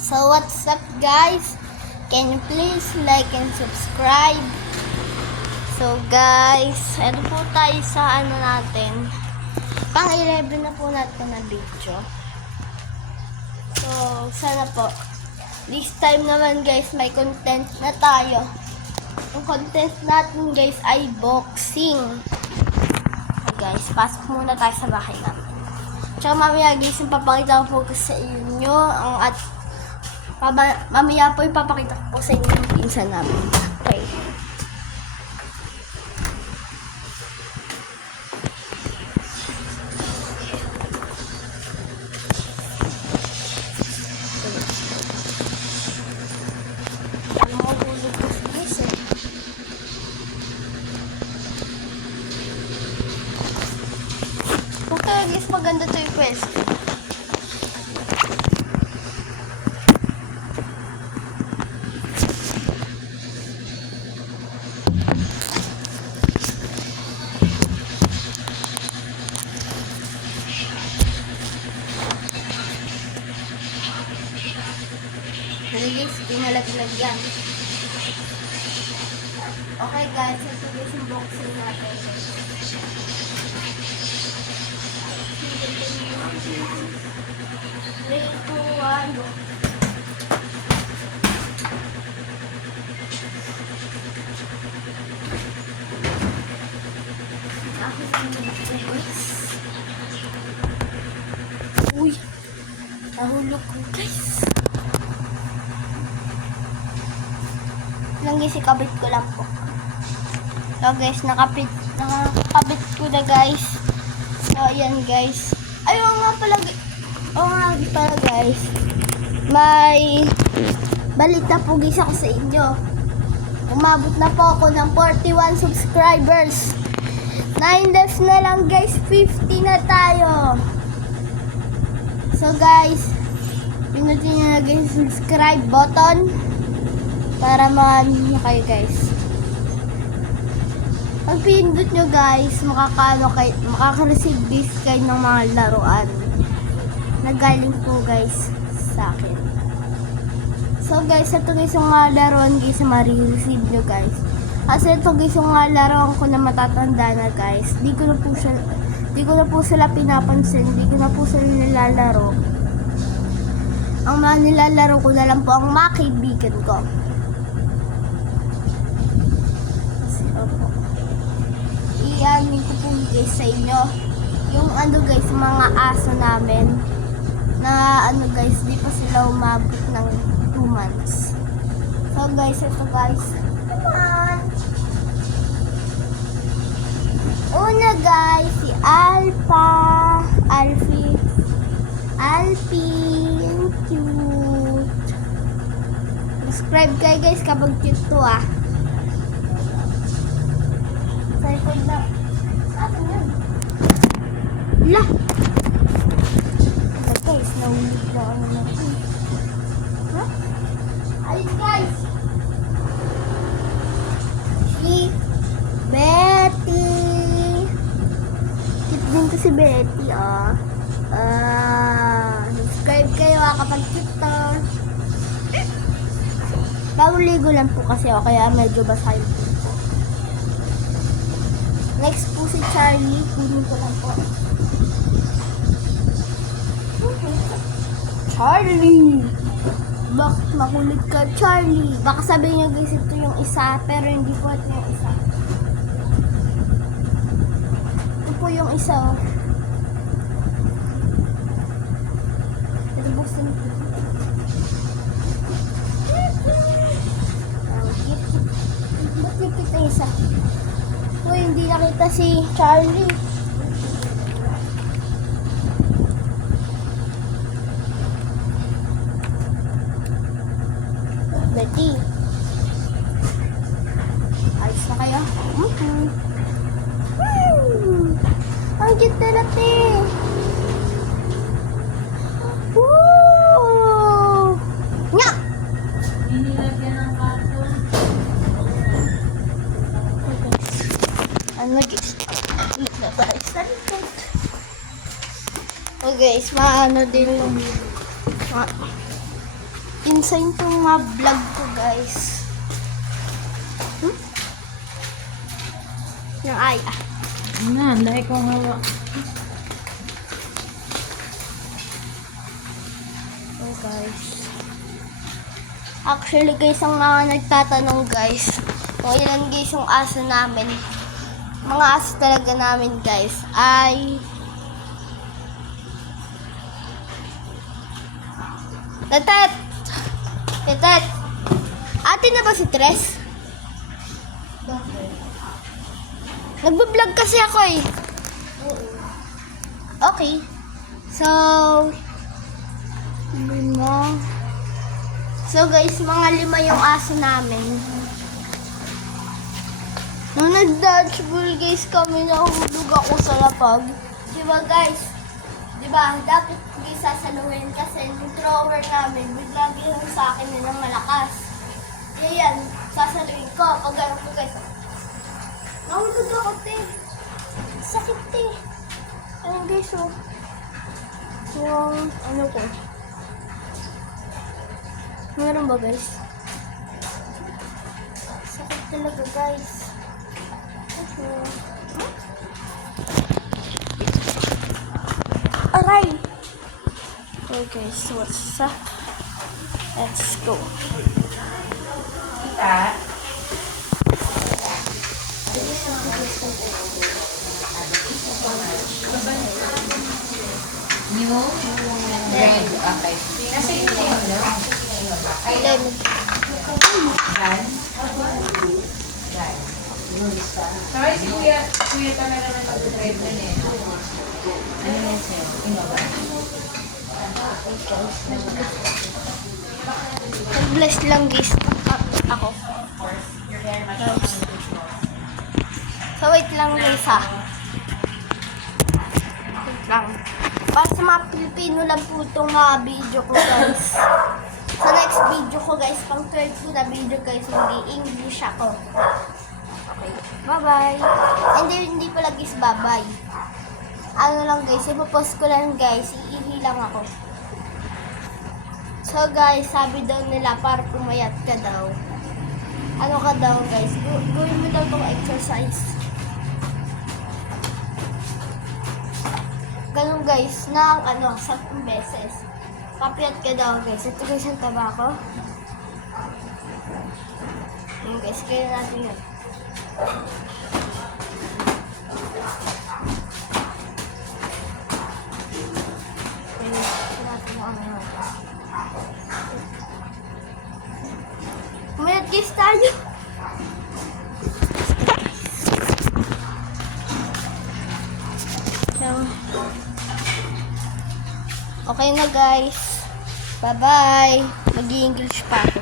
So what's up guys? Can you please like and subscribe? So guys, ano po tayo sa ano natin? Pang 11 na po natin na video. So sana po. This time naman guys, may content na tayo. Ang content natin guys ay boxing. So guys, pasok muna tayo sa bahay namin. Tsaka mamaya guys, yung papakita ko po sa inyo ang mamaya po ipapakita ko po sa inyo yung pinsan namin. Okay. Okay guys, maganda to yung pwesto. Guys, pinalaglag yan. Okay guys, ito guys yung boxing natin. 3, 2, 1, go. Uy, nahulog ko guys. Lang guys, ikabit ko lang po. So guys, nakakabit ko na guys. So ayan guys. Ay, oo nga pala guys. May balita po guys ako sa inyo. Umabot na po ako ng 41 subscribers. 9 days na lang guys, 50 na tayo. So guys, pinutin nyo na guys subscribe button para maano nyo kayo guys. Pag pindot nyo guys, makaka-receive this kayo ng mga laruan na galing po guys sa akin. So guys, ito guys yung mga laruan guys na ma-receive nyo guys. Kasi ito guys yung mga laruan ko na matatanda na guys. Di ko na po sila pinapansin, di ko na po sila nilalaro. Ang mga nilalaro ko na lang po ang mga kaibigan ko. Iamin ko po guys sa inyo yung ano guys, mga aso namin na ano guys, di pa sila umabot ng 2 months. So guys, ito guys, come on. Una guys, si Alfie, yung cute. Subscribe kayo guys kapag cute to ah. Cycle na. Saan yan? Lah! Okay guys, nahulog na ano natin. Huh? Ayun guys! Si Betty! Cute din to si Betty ah. Subscribe kayo kapag cute to. Bago lang po kasi ako kaya medyo basahin po. Next po si Charlie. Kunin ko lang po. Charlie! Bakit makulit ka, Charlie? Baka sabihin nyo guys, ito yung isa. Pero hindi po ito yung isa. Ito po yung isa. Oh. Ito buksan ito. Ba't yung kita isa? Uy, hindi nakita si Charlie. Betty. Ayos na kayo? Ang cute na natin. Woo! Nya! Inilagyan ng carton. Ano guys? Oh guys, maano din yung insane tong mga vlog ko, guys. Yung ay, Dahil ko nga. Oh, guys. Actually, guys, ang mga nagtatanong, guys, kung ilan, guys, yung aso namin. Mga aso talaga namin, guys, ay Tetet! Tetet! Ate na ba si Tres? Nagbablog kasi ako eh. Okay. So, lima. So guys, mga 5 yung aso namin. Nung nag-dodgeball guys kami, nahulog ako sa lapag. Diba guys? Diba? Dapat guys sasaluhin kasi yung thrower namin, bigla ginang sa akin na ng malakas. Yan, sasaluhin ko. Pag gano'n ko guys. Nahulog ako, te. Sakit, te. Ayun guys, oh. Yung, ano ko. Meron ba guys? Sakit talaga guys. Aray! Okay, so what's up? Let's go. New red. Okay. Nasa yun na yun, no? Lemon. Sorry, si Kuya talaga na nag-drive na eh. Ano yan sa'yo? Innova? Nag-bless lang guys. Ako. So wait lang guys ha. Wait lang. Para sa mga Pilipino lang po itong mga video ko guys. Sa next video ko guys, pang 12 ko na video guys, hindi English ako. Okay. Bye-bye. Hindi pala guys, bye-bye. Ano lang guys, ipopost ko lang guys, iihi lang ako. So guys, sabi daw nila para pumayat ka daw. Ano ka daw guys, gawin mo daw tong exercise. Ganun guys, ng 10 beses. Papiyat ka daw guys. Ito guys ang tabako. Yun guys, kaya natin yun. Umayat guys tayo. Okay na guys. Bye-bye. Mag-i-English pa ako.